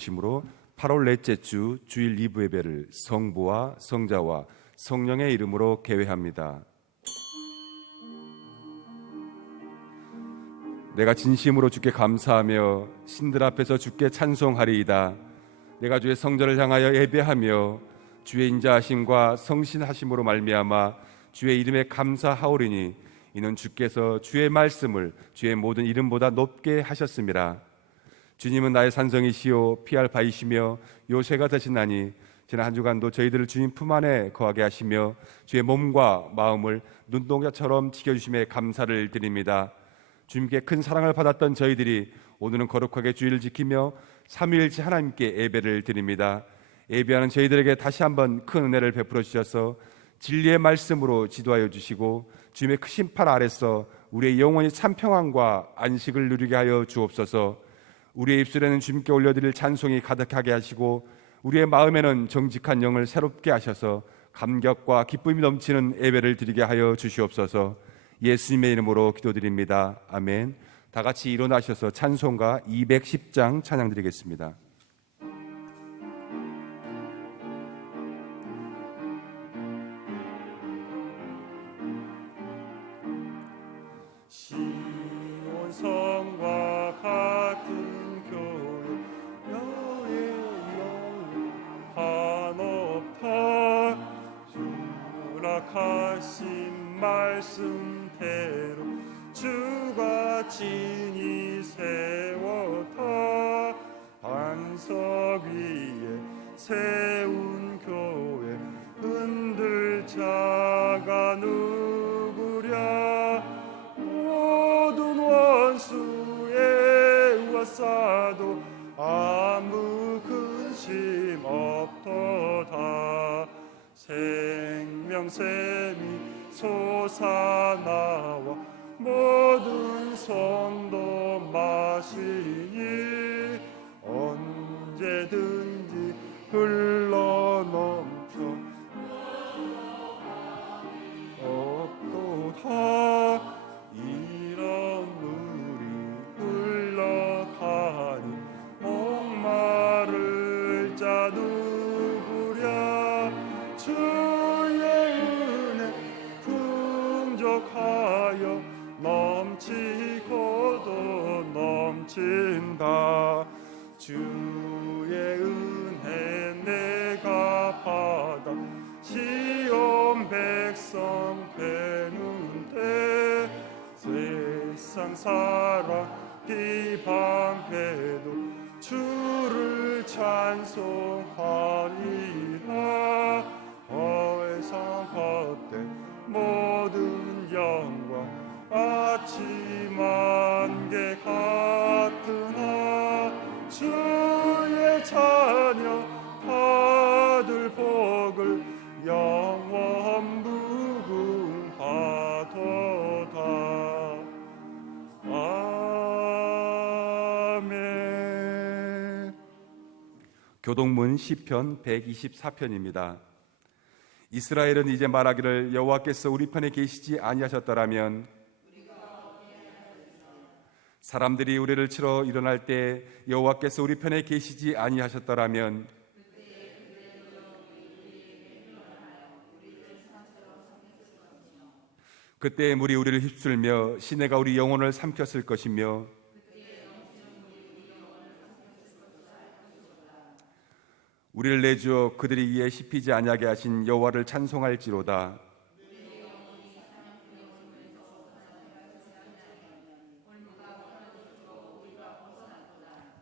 심으로 8월 넷째 주 주일 2부 예배를 성부와 성자와 성령의 이름으로 개회합니다. 내가 진심으로 주께 감사하며 신들 앞에서 주께 찬송하리이다. 내가 주의 성전을 향하여 예배하며 주의 인자하심과 성신하심으로 말미암아 주의 이름에 감사하오리니 이는 주께서 주의 말씀을 주의 모든 이름보다 높게 하셨습니다. 주님은 나의 산성이시요 피할 바이시며 요새가 되시나니 지난 한 주간도 저희들을 주님 품 안에 거하게 하시며 주의 몸과 마음을 눈동자처럼 지켜주심에 감사를 드립니다. 주님께 큰 사랑을 받았던 저희들이 오늘은 거룩하게 주일을 지키며 삼위일체 하나님께 예배를 드립니다. 예배하는 저희들에게 다시 한번 큰 은혜를 베풀어 주셔서 진리의 말씀으로 지도하여 주시고 주님의 크신 팔 아래서 우리의 영혼이 참 평안과 안식을 누리게 하여 주옵소서. 우리의 입술에는 주님께 올려드릴 찬송이 가득하게 하시고 우리의 마음에는 정직한 영을 새롭게 하셔서 감격과 기쁨이 넘치는 예배를 드리게 하여 주시옵소서. 예수님의 이름으로 기도드립니다. 아멘. 다 같이 일어나셔서 찬송가 210장 찬양 드리겠습니다. 시온성과 같은 하신 말씀대로 주가 친히 세웠다. 반석 위에 세운 교회 흔들 자가 누구랴. 모든 원수에 우아싸도 아무 근심 없도다. 생명샘이 솟아나와 모든 손도 마시니 언제든지 흘러넘쳐 없도다. 이런 물이 흘러가니 목마를 자 누구랴. 주의 은혜 풍족하여 넘치고도 넘친다. 주의 은혜 내가 받아 시온 백성 되는데 세상 사람 비방해도 주를 찬송하리라. 어회상 헛된 모든 영광 아침 안개 같으나 주의 자녀 받을 복을 영원 무궁하도다. 아멘. 교동문 시편 124편입니다. 이스라엘은 이제 말하기를 여호와께서 우리 편에 계시지 아니하셨더라면, 사람들이 우리를 치러 일어날 때 여호와께서 우리 편에 계시지 아니하셨더라면, 그때 물이 우리를 휩쓸며 시내가 우리 영혼을 삼켰을 것이며, 우리를 내주어 그들이 이에 씹히지 아니하게 하신 여호와를 찬송할지로다.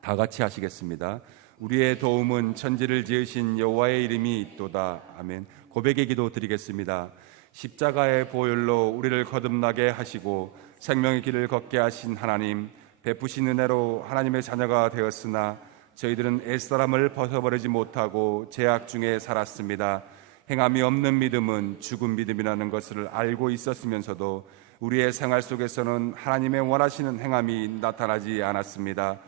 다 같이 하시겠습니다. 우리의 도움은 천지를 지으신 여호와의 이름이 있도다. 아멘. 고백의 기도 드리겠습니다. 십자가의 보혈로 우리를 거듭나게 하시고 생명의 길을 걷게 하신 하나님, 베푸신 은혜로 하나님의 자녀가 되었으나 저희들은 옛사람을 벗어버리지 못하고 죄악 중에 살았습니다. 행함이 없는 믿음은 죽은 믿음이라는 것을 알고 있었으면서도 우리의 생활 속에서는 하나님의 원하시는 행함이 나타나지 않았습니다.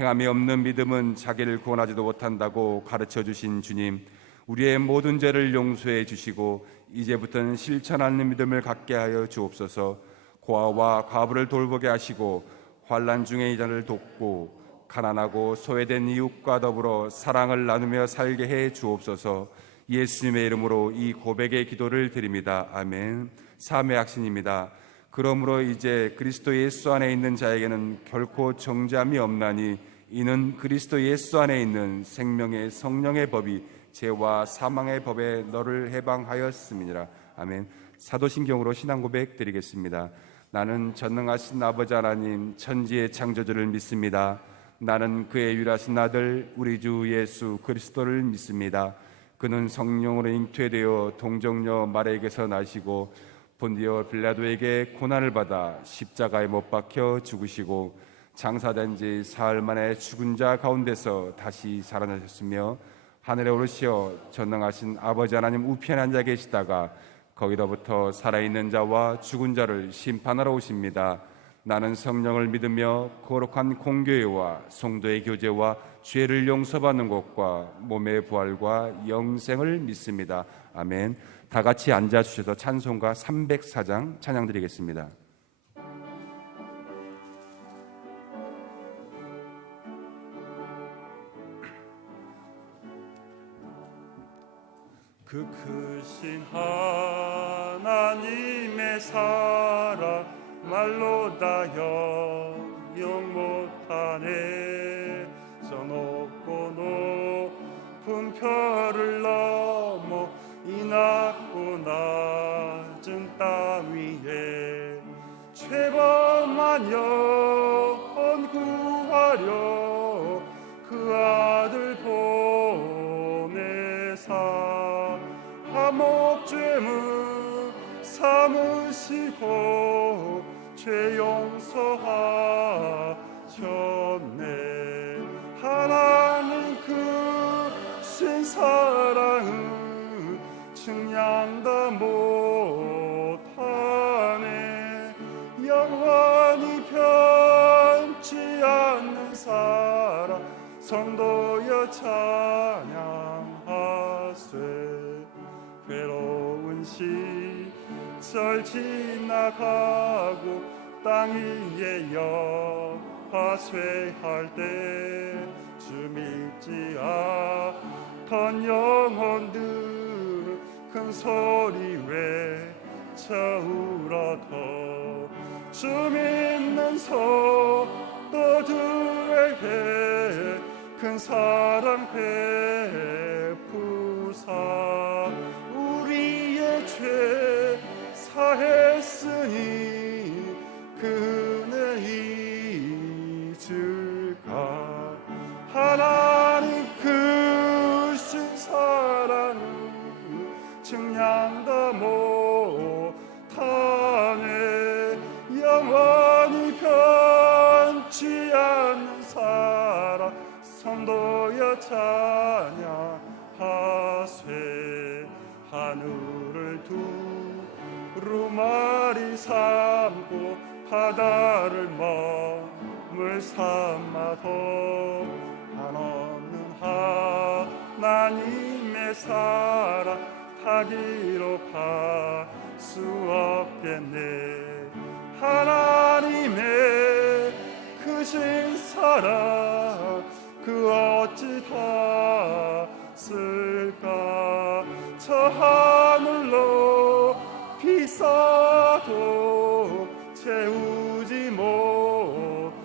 행함이 없는 믿음은 자기를 구원하지도 못한다고 가르쳐 주신 주님, 우리의 모든 죄를 용서해 주시고 이제부터는 실천하는 믿음을 갖게 하여 주옵소서. 고아와 과부를 돌보게 하시고 환난 중에 이자를 돕고 가난하고 소외된 이웃과 더불어 사랑을 나누며 살게 해 주옵소서. 예수님의 이름으로 이 고백의 기도를 드립니다. 아멘. 삶의 확신입니다. 그러므로 이제 그리스도 예수 안에 있는 자에게는 결코 정죄함이 없나니 이는 그리스도 예수 안에 있는 생명의 성령의 법이 죄와 사망의 법에 너를 해방하였음이니라. 아멘. 사도신경으로 신앙 고백 드리겠습니다. 나는 전능하신 아버지 하나님 천지의 창조주를 믿습니다. 나는 그의 유일하신 아들 우리 주 예수 그리스도를 믿습니다. 그는 성령으로 잉태되어 동정녀 마리아에게서 나시고 본디오 빌라도에게 고난을 받아 십자가에 못 박혀 죽으시고 장사된 지 사흘 만에 죽은 자 가운데서 다시 살아나셨으며 하늘에 오르시어 전능하신 아버지 하나님 우편에 앉아 계시다가 거기로부터 살아있는 자와 죽은 자를 심판하러 오십니다. 나는 성령을 믿으며 거룩한 공교회와 성도의 교제와 죄를 용서받는 것과 몸의 부활과 영생을 믿습니다. 아멘. 다 같이 앉아 주셔서 찬송가 304장 찬양 드리겠습니다. 그 크신 하나님의 사랑 말로 다 형용 못하네. 저 높고 높은 별을 넘어 이 낮고 낮은 땅 위에 죄범한 영혼 구하려 그 아들 보내사 화목죄물 삼으시고 죄 용서하셨네. 하나님 크신 사랑은 측량다 못하네. 영원히 변치 않는 사랑 성도여 찬양하세. 괴로운 시절 지나가고 땅 위에 여화쇠할 때 주 믿지 않던 영혼들 큰 소리 외쳐 울어도 주 믿는 성도들에게 큰 사랑 베푸사 우리의 죄 사했으니 그 은혜 잊을까. 하나님 크신 사랑은 측량다 못하네. 영원히 변치 않는 사랑 성도여 찬양하세. 하늘을 두루마리 삼고 바다를 머물 삼아도 한없는 하나님의 사랑 타기로 갈 수 없겠네. 하나님의 크신 사랑 그 어찌 닿을까. 저 하늘로 비싸도 채우지 못하니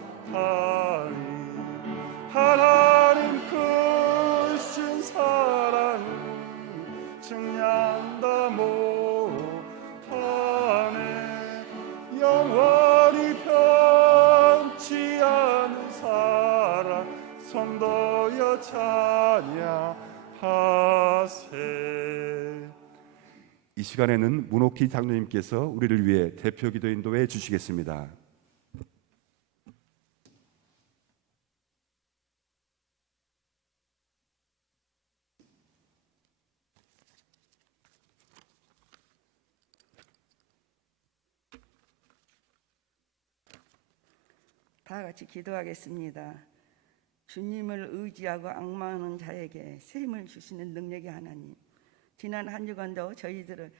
하나님 크신 사랑은 측량다 못하네. 영원히 변치 않은 사랑 성도여 찬양하세. 이 시간에는 문옥희 장로님께서 우리를 위해 대표 기도 인도해 주시겠습니다. 다 같이 기도하겠습니다. 주님을 의지하고 앙망하는 자에게 새 힘을 주시는 능력의 하나님, 지난 한 주간도 저희들을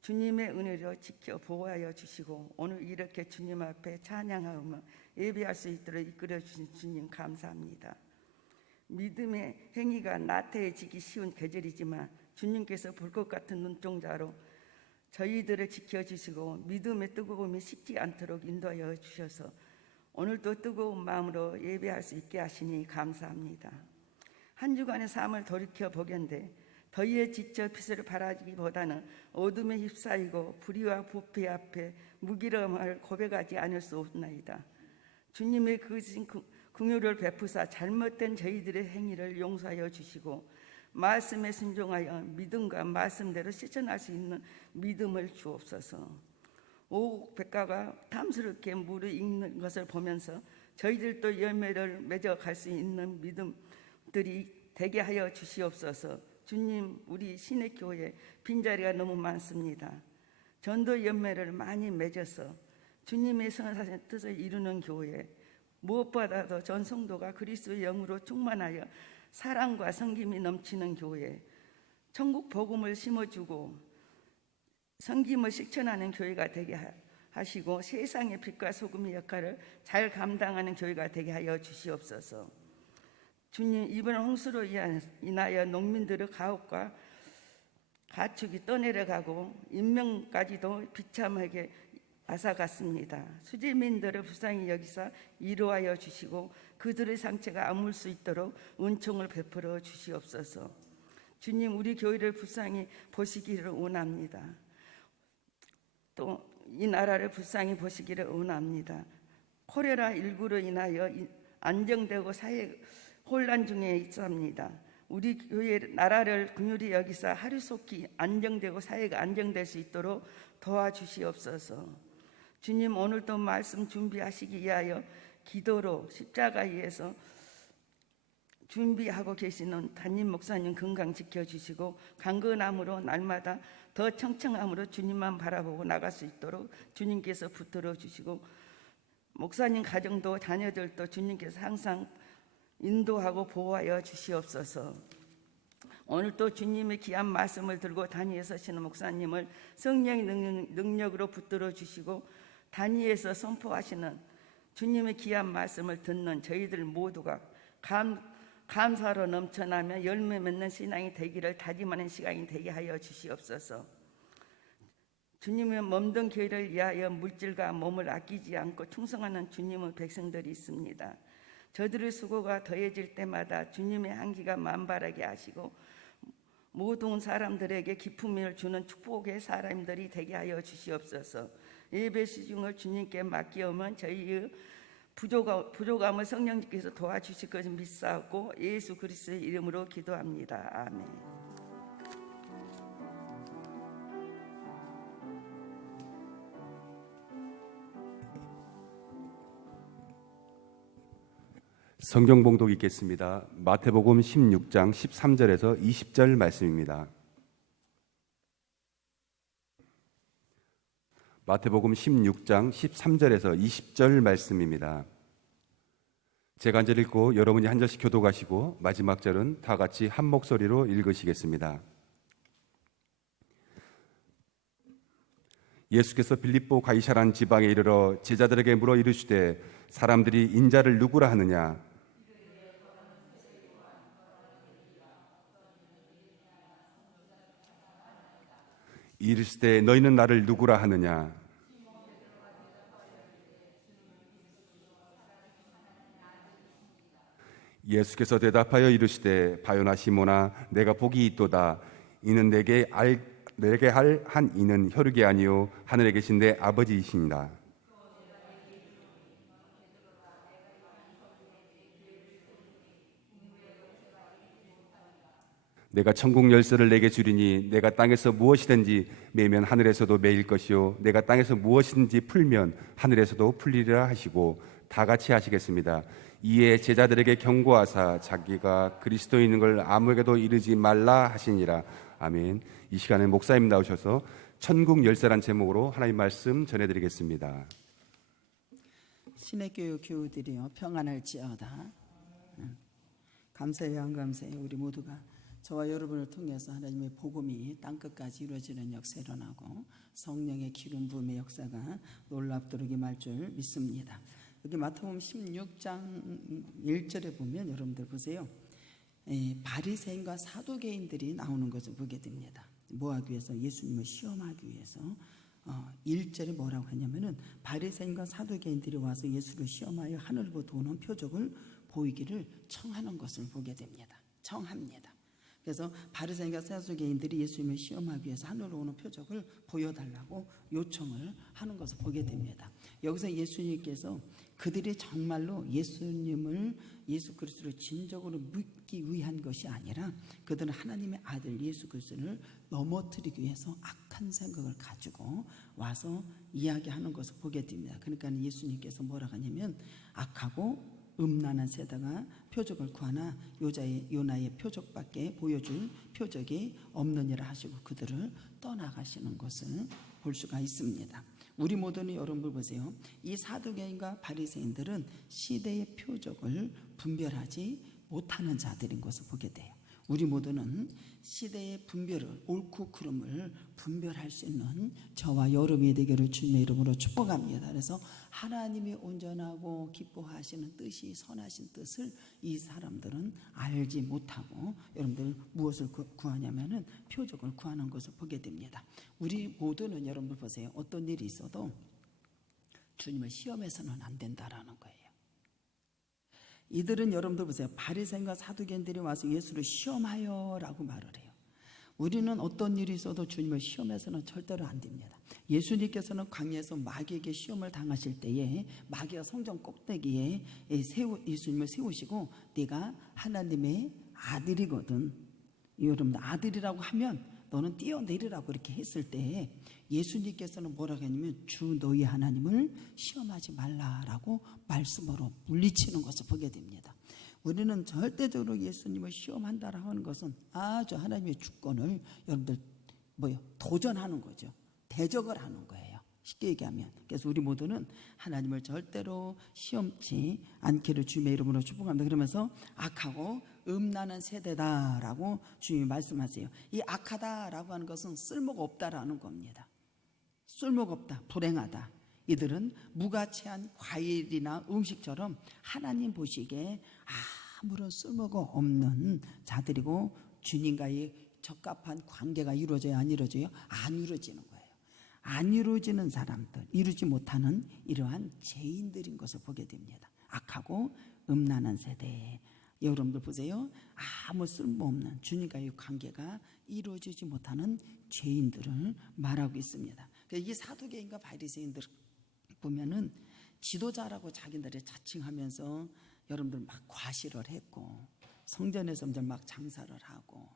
주님의 은혜로 지켜 보호하여 주시고 오늘 이렇게 주님 앞에 찬양하며 예배할 수 있도록 이끌어 주신 주님 감사합니다. 믿음의 행위가 나태해지기 쉬운 계절이지만 주님께서 불꽃 같은 눈동자로 저희들을 지켜주시고 믿음의 뜨거움이 식지 않도록 인도하여 주셔서 오늘도 뜨거운 마음으로 예배할 수 있게 하시니 감사합니다. 한 주간의 삶을 돌이켜 보건대 더위에 지쳐 빛을 발하기보다는 어둠에 휩싸이고 불의와 부패 앞에 무기력함을 고백하지 않을 수 없나이다. 주님의 크신 긍휼을 베푸사 잘못된 저희들의 행위를 용서하여 주시고 말씀에 순종하여 믿음과 말씀대로 실천할 수 있는 믿음을 주옵소서. 오국 백가가 탐스럽게 물을 읽는 것을 보면서 저희들도 열매를 맺어갈 수 있는 믿음들이 되게 하여 주시옵소서. 주님, 우리 신의교회 빈자리가 너무 많습니다. 전도 열매를 많이 맺어서 주님의 선하신 뜻을 이루는 교회, 무엇보다도 전 성도가 그리스도의 영으로 충만하여 사랑과 섬김이 넘치는 교회, 천국 복음을 심어주고 섬김을 실천하는 교회가 되게 하시고 세상의 빛과 소금의 역할을 잘 감당하는 교회가 되게 하여 주시옵소서. 주님, 이번 홍수로 인하여 농민들의 가옥과 가축이 떠내려가고 인명까지도 비참하게 앗아갔습니다. 수재민들을 불쌍히 여기사 위로하여 주시고 그들의 상처가 아물 수 있도록 은총을 베풀어 주시옵소서. 주님, 우리 교회를 불쌍히 보시기를 원합니다. 또 이 나라를 불쌍히 보시기를 원합니다. 콜레라19로 인하여 안정되고 사회 혼란 중에 있습니다. 우리 교회 나라를 긍휼히 여기사 하루속히 안정되고 사회가 안정될 수 있도록 도와주시옵소서. 주님, 오늘도 말씀 준비하시기 위하여 기도로 십자가 위에서 준비하고 계시는 담임 목사님 건강 지켜주시고 강건함으로 날마다 더 청청함으로 주님만 바라보고 나갈 수 있도록 주님께서 붙들어 주시고 목사님 가정도 자녀들도 주님께서 항상 인도하고 보호하여 주시옵소서. 오늘 또 주님의 귀한 말씀을 들고 단위에 서시는 목사님을 성령의 능력으로 붙들어 주시고 단위에서 선포하시는 주님의 귀한 말씀을 듣는 저희들 모두가 감사로 넘쳐나며 열매 맺는 신앙이 되기를 다짐하는 시간이 되게 하여 주시옵소서. 주님의 몸된 교회를 위하여 물질과 몸을 아끼지 않고 충성하는 주님의 백성들이 있습니다. 저들의 수고가 더해질 때마다 주님의 향기가 만발하게 하시고 모든 사람들에게 기쁨을 주는 축복의 사람들이 되게 하여 주시옵소서. 예배 시중을 주님께 맡기오면 저희의 부족함을 성령님께서 도와주실 것을 믿사옵고 예수 그리스도의 이름으로 기도합니다. 아멘. 성경 봉독 읽겠습니다. 마태복음 16장 13절에서 20절 말씀입니다. 마태복음 16장 13절에서 20절 말씀입니다. 제가 한 절 읽고 여러분이 한 절씩 교독하시고 마지막 절은 다 같이 한 목소리로 읽으시겠습니다. 예수께서 빌립보 가이사란 지방에 이르러 제자들에게 물어 이르시되 사람들이 인자를 누구라 하느냐? 이르시되 너희는 나를 누구라 하느냐? 예수께서 대답하여 이르시되 바요나 시모나 내가 복이 있도다. 이는 내게 할 한 이는 혈육이 아니요 하늘에 계신 내 아버지이시니라. 내가 천국 열쇠를 내게 주리니 내가 땅에서 무엇이든지 매면 하늘에서도 매일 것이요 내가 땅에서 무엇이든지 풀면 하늘에서도 풀리리라 하시고 다 같이 하시겠습니다. 이에 제자들에게 경고하사 자기가 그리스도인인 걸 아무에게도 이르지 말라 하시니라. 아멘. 이 시간에 목사님 나오셔서 천국 열쇠란 제목으로 하나님 말씀 전해드리겠습니다. 신의 교육 교우들이여 평안할지어다. 감사해요, 안 감사해요. 우리 모두가 저와 여러분을 통해서 하나님의 복음이 땅끝까지 이루어지는 역사 일어나고 성령의 기름 부음의 역사가 놀랍도록 임할 줄 믿습니다. 여기 마태복음 16장 1절에 보면 여러분들 보세요. 바리새인과 사두개인들이 나오는 것을 보게 됩니다. 뭐 하기 위해서? 예수님을 시험하기 위해서. 1절에 뭐라고 하냐면은 바리새인과 사두개인들이 와서 예수를 시험하여 하늘로부터 오는 표적을 보이기를 청하는 것을 보게 됩니다. 청합니다. 그래서 바리새인과 사두개인들이 예수님을 시험하기 위해서 하늘로 오는 표적을 보여달라고 요청을 하는 것을 보게 됩니다. 여기서 예수님께서 그들이 정말로 예수 그리스도를 진정으로 믿기 위한 것이 아니라 그들은 하나님의 아들 예수 그리스도를 넘어뜨리기 위해서 악한 생각을 가지고 와서 이야기하는 것을 보게 됩니다. 그러니까 예수님께서 뭐라고 하냐면 악하고 음란한 세대가 표적을 구하나 요나의 표적밖에 보여줄 표적이 없느니라 하시고 그들을 떠나가시는 것을 볼 수가 있습니다. 우리 모두는 여러분 보세요. 이 사두개인과 바리새인들은 시대의 표적을 분별하지 못하는 자들인 것을 보게 돼요. 우리 모두는 시대의 분별을, 옳고 그름을 분별할 수 있는 저와 여러분이 되기를 주님의 이름으로 축복합니다. 그래서 하나님이 온전하고 기뻐하시는 뜻이 선하신 뜻을 이 사람들은 알지 못하고 여러분들 무엇을 구하냐면은 표적을 구하는 것을 보게 됩니다. 우리 모두는 여러분들 보세요. 어떤 일이 있어도 주님을 시험해서는 안 된다라는 거예요. 이들은 여러분들 보세요. 바리새인과 사두개인들이 와서 예수를 시험하여라고 말을 해요. 우리는 어떤 일이 있어도 주님을 시험해서는 절대로 안 됩니다. 예수님께서는 광야에서 마귀에게 시험을 당하실 때에 마귀가 성전 꼭대기에 예수님을 세우시고 네가 하나님의 아들이거든. 여러분 아들이라고 하면 너는 뛰어내리라고 이렇게 했을 때에 예수님께서는 뭐라고 했냐면 주 너희 하나님을 시험하지 말라라고 말씀으로 물리치는 것을 보게 됩니다. 우리는 절대적으로 예수님을 시험한다라고 하는 것은 아주 하나님의 주권을 여러분들 도전하는 거죠. 대적을 하는 거예요. 쉽게 얘기하면. 그래서 우리 모두는 하나님을 절대로 시험치 않기를 주님의 이름으로 축복합니다. 그러면서 악하고 음란한 세대다라고 주님이 말씀하세요. 이 악하다라고 하는 것은 쓸모가 없다라는 겁니다. 쓸모가 없다, 불행하다. 이들은 무가치한 과일이나 음식처럼 하나님 보시기에 아무런 쓸모가 없는 자들이고 주님과의 적합한 관계가 이루어져요? 안 이루어져요? 안 이루어지는 거예요. 안 이루어지는 사람들, 이루지 못하는 이러한 죄인들인 것을 보게 됩니다. 악하고 음란한 세대. 여러분들 보세요. 아무 쓸모없는 주님과의 관계가 이루어지지 못하는 죄인들을 말하고 있습니다. 이 사두개인과 바리새인들 보면은 지도자라고 자기들이 자칭하면서 여러분들 막 과시를 했고 성전에서 막 장사를 하고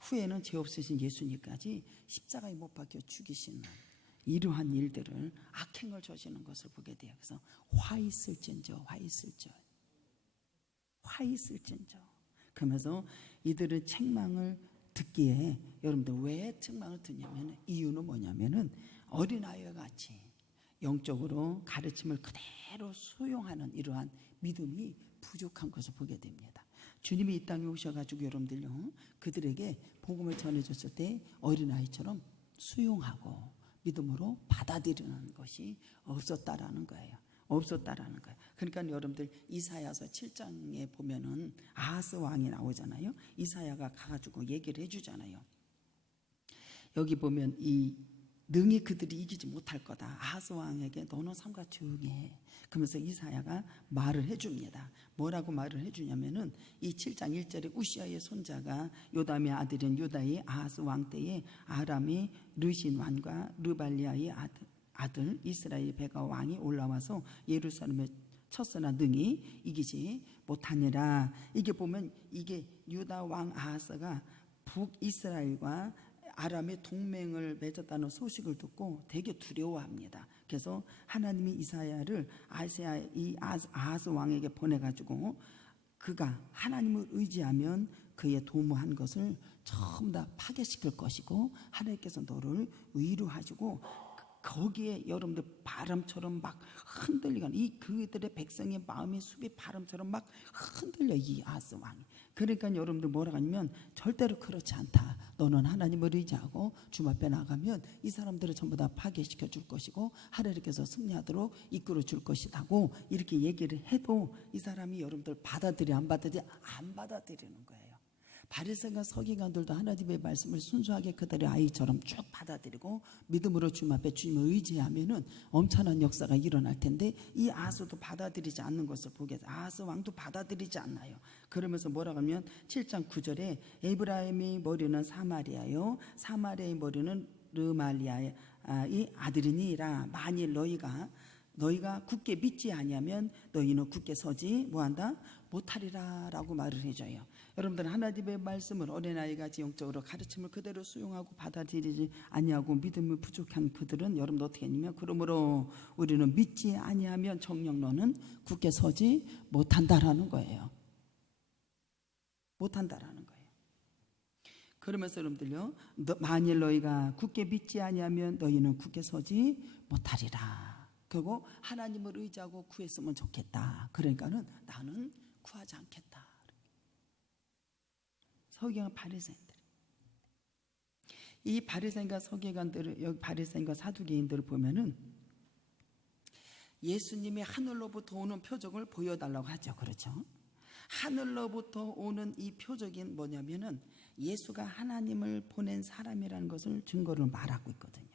후에는 죄 없으신 예수님까지 십자가에 못 박혀 죽이시는 이러한 일들을 악행을 저지르는 것을 보게 돼요. 그래서 화 있을진저 그러면서 이들은 책망을 듣기에 여러분들 왜 책망을 듣냐면 이유는 뭐냐면은 어린아이와 같이 영적으로 가르침을 그대로 수용하는 이러한 믿음이 부족한 것을 보게 됩니다. 주님이 이 땅에 오셔가지고 여러분들요 그들에게 복음을 전해줬을 때 어린아이처럼 수용하고 믿음으로 받아들이는 것이 없었다라는 거예요. 그러니까 여러분들 이사야서 7장에 보면은 아하스 왕이 나오잖아요. 이사야가 가가지고 얘기를 해주잖아요. 여기 보면 이 능히 그들이 이기지 못할 거다. 아하스 왕에게 너는 삼가 조용히 해. 그러면서 이사야가 말을 해줍니다. 뭐라고 말을 해주냐면은 이 7장 1절에 우시아의 손자가 요담의 아들인 유다의 아하스 왕 때에 아람의 르신 왕과 르발리아의 아들 이스라엘 베가 왕이 올라와서 예루살렘에 쳤으나 능히 이기지 못하니라. 이게 보면 이게 유다 왕 아하스가 북이스라엘과 아람의 동맹을 맺었다는 소식을 듣고 되게 두려워합니다. 그래서 하나님이 이사야를 아하스 왕에게 보내가지고 그가 하나님을 의지하면 그의 도모한 것을 전부 다 파괴시킬 것이고 하나님께서 너를 위로하시고 거기에 여러분들 바람처럼 막 흔들리고 이 그들의 백성의 마음이 숲이 바람처럼 막 흔들려 이 아하스 왕이. 그러니까 여러분들 뭐라고 하냐면 절대로 그렇지 않다. 너는 하나님을 의지하고 주님 앞에 나가면 이 사람들을 전부 다 파괴시켜 줄 것이고 하나님께서 승리하도록 이끌어 줄 것이라고 이렇게 얘기를 해도 이 사람이 여러분들 받아들여 안 받아들이는 거예요. 바리새인과 서기관들도 하나님의 말씀을 순수하게 그들의 아이처럼 쭉 받아들이고 믿음으로 주님 앞에 주님을 의지하면은 엄청난 역사가 일어날 텐데 이 아하스도 받아들이지 않는 것을 보게 아하스 왕도 받아들이지 않나요? 그러면서 뭐라고 하면 7장 9절에 에브라임의 머리는 사마리아요 사마리아의 머리는 르말리아의 아들이니라. 만일 너희가 굳게 믿지 아니하면 너희는 굳게 서지 뭐한다? 못하리라 라고 말을 해줘요. 여러분들은 하나님의 말씀을 어린아이같이 영적으로 가르침을 그대로 수용하고 받아들이지 아니하고 믿음이 부족한 그들은 여러분 어떻게 했냐면 그러므로 우리는 믿지 아니하면 정녕 너는 굳게 서지 못한다라는 거예요. 못한다라는 거예요. 그러면서 여러분들요, 만일 너희가 굳게 믿지 아니하면 너희는 굳게 서지 못하리라. 그리고 하나님을 의지하고 구했으면 좋겠다. 그러니까는 나는 구하지 않겠다. 서기관 바리새인들, 이 바리새인과 서기관들을 여기 바리새인과 사두개인들을 보면은 예수님이 하늘로부터 오는 표적을 보여달라고 하죠. 그렇죠? 하늘로부터 오는 이 표적인 뭐냐면은 예수가 하나님을 보낸 사람이라는 것을 증거를 말하고 있거든요.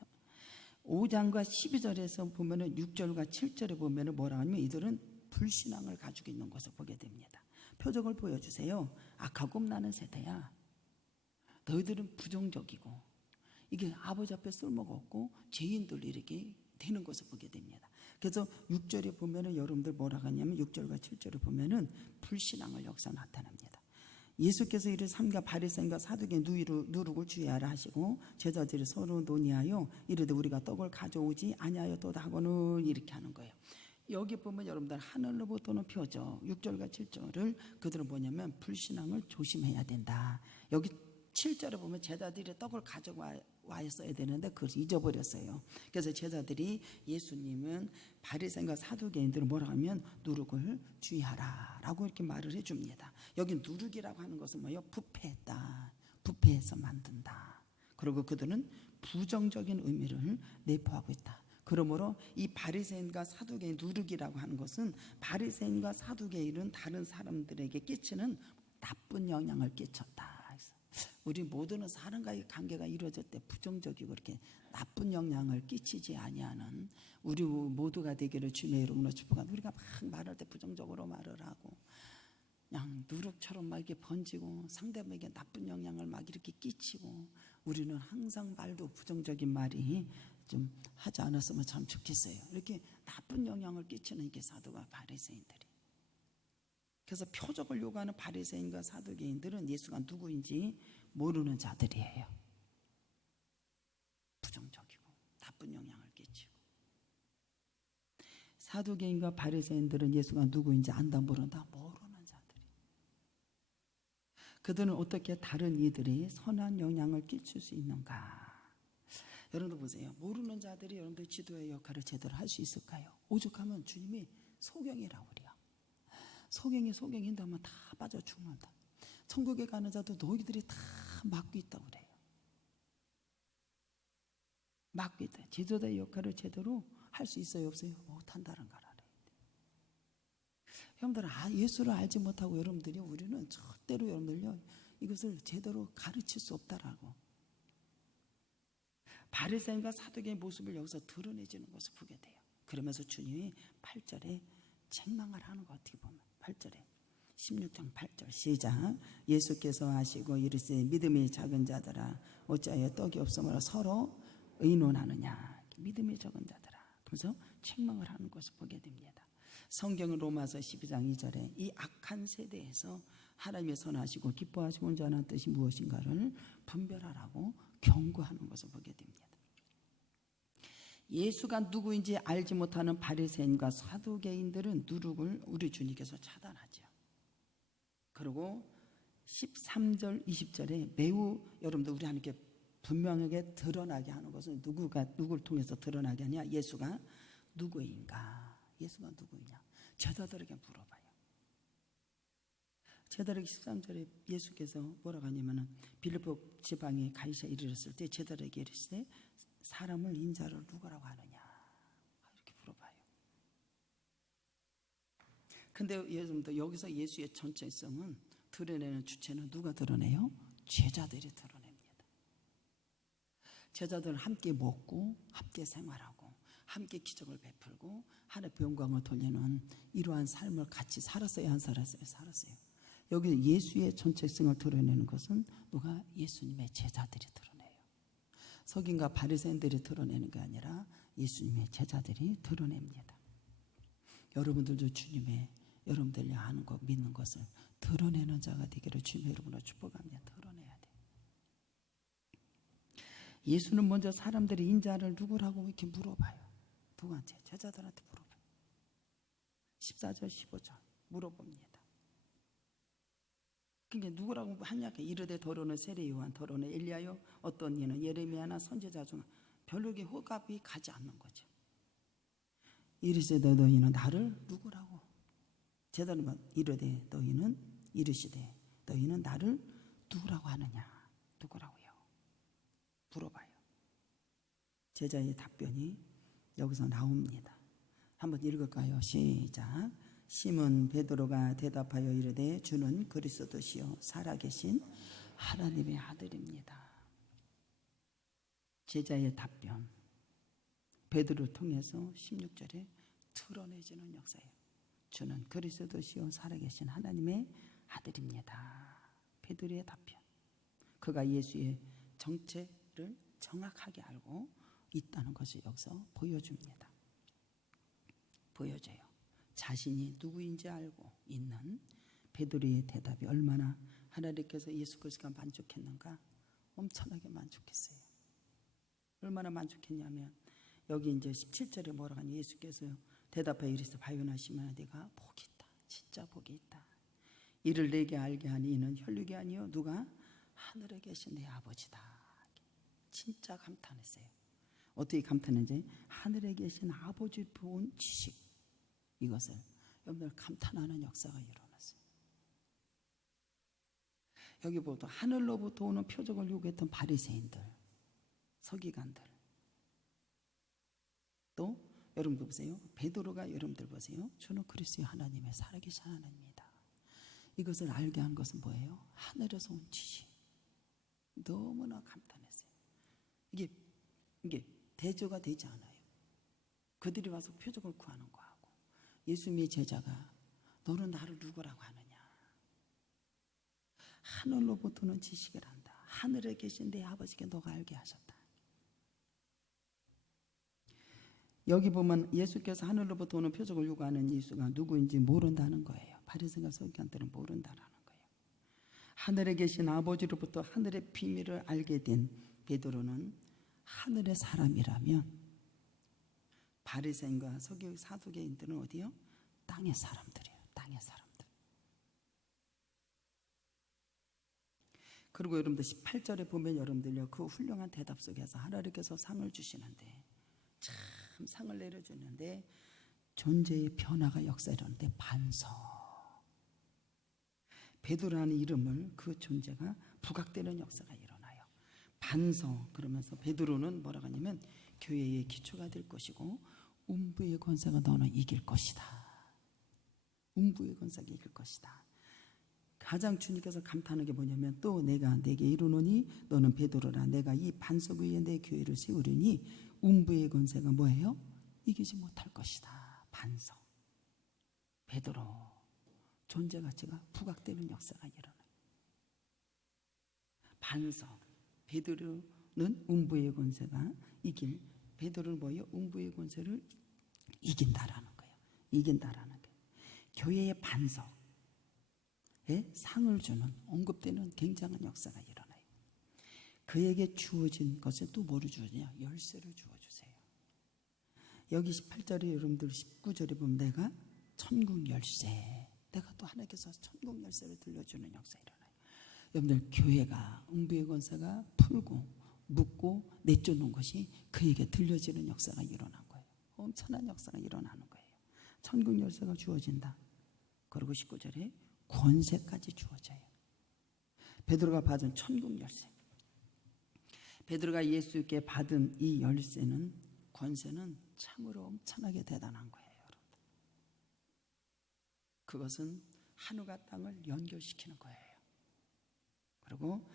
5장과 12절에서 보면은 6절과 7절에 보면은 뭐라 하냐면 이들은 불신앙을 가지고 있는 것을 보게 됩니다. 표적을 보여주세요. 악하고 나는 세대야. 너희들은 부정적이고 이게 아버지 앞에 쓸모가 없고 죄인들 이렇게 되는 것을 보게 됩니다. 그래서 6절에 보면은 여러분들 뭐라고 하냐면 6절과 7절에 보면은 불신앙을 역사 나타납니다. 예수께서 이를 삼가 바리새인과 사두개인 누룩을 주의하라 하시고 제자들이 서로 논의하여 이르되 우리가 떡을 가져오지 아니하였도다 하고는 이렇게 하는 거예요. 여기 보면 여러분들 하늘로부터 오는 표적 6절과 7절을 그들은 뭐냐면 불신앙을 조심해야 된다. 여기 7절에 보면 제자들이 떡을 가져와 있어야 되는데 그걸 잊어버렸어요. 그래서 제자들이 예수님은 바리새인과 사두개인들은 뭐라 하면 누룩을 주의하라 라고 이렇게 말을 해줍니다. 여기 누룩이라고 하는 것은 뭐예요? 부패했다. 부패해서 만든다. 그리고 그들은 부정적인 의미를 내포하고 있다. 그러므로 이 바리새인과 사두개인 누룩이라고 하는 것은 바리새인과 사두개인은 다른 사람들에게 끼치는 나쁜 영향을 끼쳤다. 우리 모두는 사람과의 관계가 이루어질 때 부정적이고 그렇게 나쁜 영향을 끼치지 아니하는 우리 모두가 되기를 주님의 이름으로 축복합니다. 우리가 막 말할 때 부정적으로 말을 하고 그냥 누룩처럼 막 이렇게 번지고 상대방에게 나쁜 영향을 막 이렇게 끼치고 우리는 항상 말도 부정적인 말이 좀 하지 않았으면 참 좋겠어요. 이렇게 나쁜 영향을 끼치는 이게 사도가 바리새인들이. 그래서 표적을 요구하는 바리새인과 사두개인들은 예수가 누구인지 모르는 자들이에요. 부정적이고 나쁜 영향을 끼치고. 사두개인과 바리새인들은 예수가 누구인지 안다 모른다 모르는 자들이. 그들은 어떻게 다른 이들이 선한 영향을 끼칠 수 있는가? 여러분들 보세요. 모르는 자들이 여러분들 지도의 역할을 제대로 할 수 있을까요? 오죽하면 주님이 소경이라고 그래요. 소경인데 하면 다 빠져 죽는다. 천국에 가는 자도 너희들이 다 막고 있다고 그래요. 막고 있다. 지도자의 역할을 제대로 할 수 있어요, 없어요? 못한다는 걸 알아요. 여러분들 예수를 알지 못하고 여러분들이 우리는 절대로 여러분들요 이것을 제대로 가르칠 수 없다라고. 바리새인과 사두개의 모습을 여기서 드러내지는 것을 보게 돼요. 그러면서 주님이 8절에 책망을 하는 거 어떻게 보면 8절에 16장 8절 시작. 예수께서 하시고 이르시되 믿음이 작은 자들아 어찌하여 떡이 없으므로 서로 의논하느냐. 믿음이 적은 자들아. 그래서 책망을 하는 것을 보게 됩니다. 성경은 로마서 12장 2절에 이 악한 세대에서 하나님의 선하시고 기뻐하시고 온전한 뜻이 무엇인가를 분별하라고 경고하는 것을 보게 됩니다. 예수가 누구인지 알지 못하는 바리새인과 사두개인들은 누룩을 우리 주님께서 차단하죠. 그리고 13절 20절에 매우 여러분들 우리 하나님께 분명하게 드러나게 하는 것은 누구를 통해서 드러나게 하냐? 예수가 누구인가? 예수가 누구이냐? 제자들에게 물어봐요. 제자들에게 13절에 예수께서 뭐라고 하냐면은 빌립보 지방에 가이사에 이르렀을 때 제자들에게 이르시되 사람을 인자를 누구라고 하느냐? 이렇게 물어봐요. 근데 여러분들 여기서 예수의 전체성은 드러내는 주체는 누가 드러내요? 제자들이 드러냅니다. 제자들은 함께 먹고 함께 생활하고 함께 기적을 베풀고 하나님의 영광을 돌리는 이러한 삶을 같이 살았어요, 안 살았어요? 살았어요. 여기 예수의 전체성을 드러내는 것은 누가? 예수님의 제자들이 드러내요. 서기관과 바리새인들이 드러내는 게 아니라 예수님의 제자들이 드러냅니다. 여러분들도 주님의 여러분들이 아는 것 믿는 것을 드러내는 자가 되기를 주님 여러분을 축복합니다. 드러내야 돼. 예수는 먼저 사람들이 인자를 누구라고 이렇게 물어봐요. 누구한테? 제자들한테 물어봐요. 14절 15절 물어봅니다. 그러니까 누구라고 하냐니까 이르되 더러는 세례 요한, 더러는 엘리야요, 어떤 이는 예레미야나 선지자 중 별로 호갑이 가지 않는 거죠. 이르시되 너희는 나를 누구라고? 제자는 이르되 너희는 이르시되 너희는 나를 누구라고 하느냐? 누구라고요? 물어봐요. 제자의 답변이 여기서 나옵니다. 한번 읽을까요? 시작. 시몬 베드로가 대답하여 이르되 주는 그리스도시요 살아계신 하나님의 아들입니다. 제자의 답변 베드로를 통해서 16절에 드러내지는 역사예요. 주는 그리스도시요 살아계신 하나님의 아들입니다. 베드로의 답변. 그가 예수의 정체를 정확하게 알고 있다는 것을 여기서 보여줍니다. 보여줘요. 자신이 누구인지 알고 있는 베드로의 대답이 얼마나 하나님께서 예수 그리스도가 만족했는가? 엄청나게 만족했어요. 얼마나 만족했냐면 여기 이제 17절에 뭐라고 하냐? 예수께서 대답하여 이르시되 바요나 시몬아 네가 복이 있다. 진짜 복이 있다. 이를 내게 알게 하니 이는 혈육이 아니요 누가? 하늘에 계신 내 아버지다. 진짜 감탄했어요. 어떻게 감탄했는지 하늘에 계신 아버지 본 지식 이것을 여러분들 감탄하는 역사가 일어났어요. 여기 보도 하늘로부터 오는 표적을 요구했던 바리새인들, 서기관들 또 여러분들 보세요. 베드로가 여러분들 보세요. 주는 그리스도의 하나님의 살아계신 하나님입니다. 이것을 알게 한 것은 뭐예요? 하늘에서 온 지식. 너무나 감탄했어요. 이게 대조가 되지 않아요. 그들이 와서 표적을 구하는 거하고 예수님의 제자가 너는 나를 누구라고 하느냐? 하늘로부터는 지식을 한다. 하늘에 계신 내 아버지께 너가 알게 하셨다. 여기 보면 예수께서 하늘로부터 오는 표적을 요구하는 예수가 누구인지 모른다는 거예요. 바리새인과 서기관들은 모른다라는 거예요. 하늘에 계신 아버지로부터 하늘의 비밀을 알게 된 베드로는 하늘의 사람이라면 바리새인과 사두개인들은 어디요? 땅의 사람들이에요. 땅의 사람들. 그리고 여러분들 18절에 보면 여러분들요 그 훌륭한 대답 속에서 하나님께서 상을 주시는데 참 상을 내려주는데 존재의 변화가 역사에 일어나는데 반석 베드로라는 이름을 그 존재가 부각되는 역사가 일어나요. 반석 그러면서 베드로는 뭐라고 하냐면 교회의 기초가 될 것이고 음부의 권세가 너는 이길 것이다. 음부의 권세가 이길 것이다. 가장 주님께서 감탄하는 게 뭐냐면 또 내가 내게 이르노니 너는 베드로라 내가 이 반석 위에 내 교회를 세우리니 음부의 권세가 뭐예요? 이기지 못할 것이다. 반석 베드로 존재 가치가 부각되는 역사가 일어나요. 반석 베드로는 음부의 권세가 이길 베드로는 뭐예요? 음부의 권세를 이긴다라는 거예요. 이긴다라는 거예요. 교회의 반석에 상을 주는 언급되는 굉장한 역사가 일어나요. 그에게 주어진 것에 또 뭐를 주느냐? 열쇠를 주어주세요. 여기 18절에 여러분들 19절에 보면 내가 천국 열쇠 내가 또 하나님께서 천국 열쇠를 들려주는 역사 일어나요. 여러분들 교회가 음부의 권세가 풀고 묻고 내쫓는 것이 그에게 들려지는 역사가 일어난 거예요. 엄청난 역사가 일어나는 거예요. 천국 열쇠가 주어진다. 그리고 19절에 권세까지 주어져요. 베드로가 받은 천국 열쇠. 베드로가 예수께 받은 이 열쇠는, 권세는 참으로 엄청나게 대단한 거예요. 여러분. 그것은 하늘과 땅을 연결시키는 거예요. 그리고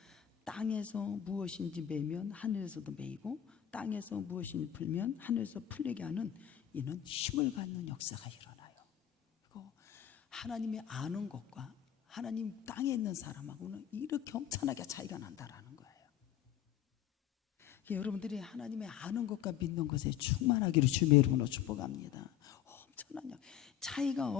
땅에서 무엇인지 매면 하늘에서도 매이고, 땅에서 무엇인지 풀면 하늘에서 풀리게 하는, 이는 힘을 갖는 역사가 일어나요. 그리고 하나님이 아는 것과 하나님 땅에 있는 사람하고는 이렇게 엄청나게 차이가 난다라는 거예요. 여러분들이 하나님의 아는 것과 믿는 것에 충만하기를 주님의 이름으로 축복합니다. 엄청난 차이가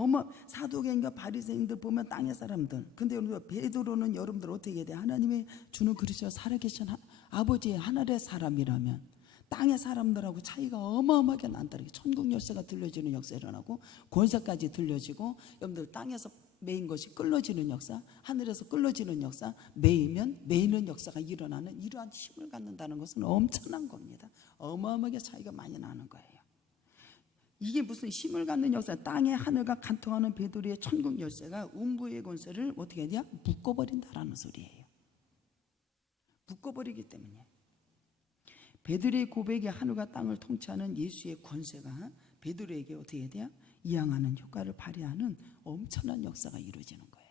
사두개인과 바리새인들 보면 땅의 사람들. 근데 여러분, 베드로는 여러분들 어떻게 해야 돼? 하나님의 주는 그리스도 살아계신 아버지의 하늘의 사람이라면 땅의 사람들하고 차이가 어마어마하게 난다는 게, 천국 열쇠가 들려지는 역사 일어나고 권세까지 들려지고, 여러분들 땅에서 매인 것이 끌어지는 역사, 하늘에서 끌어지는 역사, 매이면 매이는 역사가 일어나는 이러한 힘을 갖는다는 것은 엄청난 겁니다. 어마어마하게 차이가 많이 나는 거예요. 이게 무슨 힘을 갖는 역사, 땅의 하늘과 간통하는 베드로의 천국 열쇠가 음부의 권세를 어떻게 하냐? 묶어버린다라는 소리예요. 묶어버리기 때문에 베드로의 고백이 하늘과 땅을 통치하는 예수의 권세가 베드로에게 어떻게 해야 돼요? 이양하는 효과를 발휘하는 엄청난 역사가 이루어지는 거예요.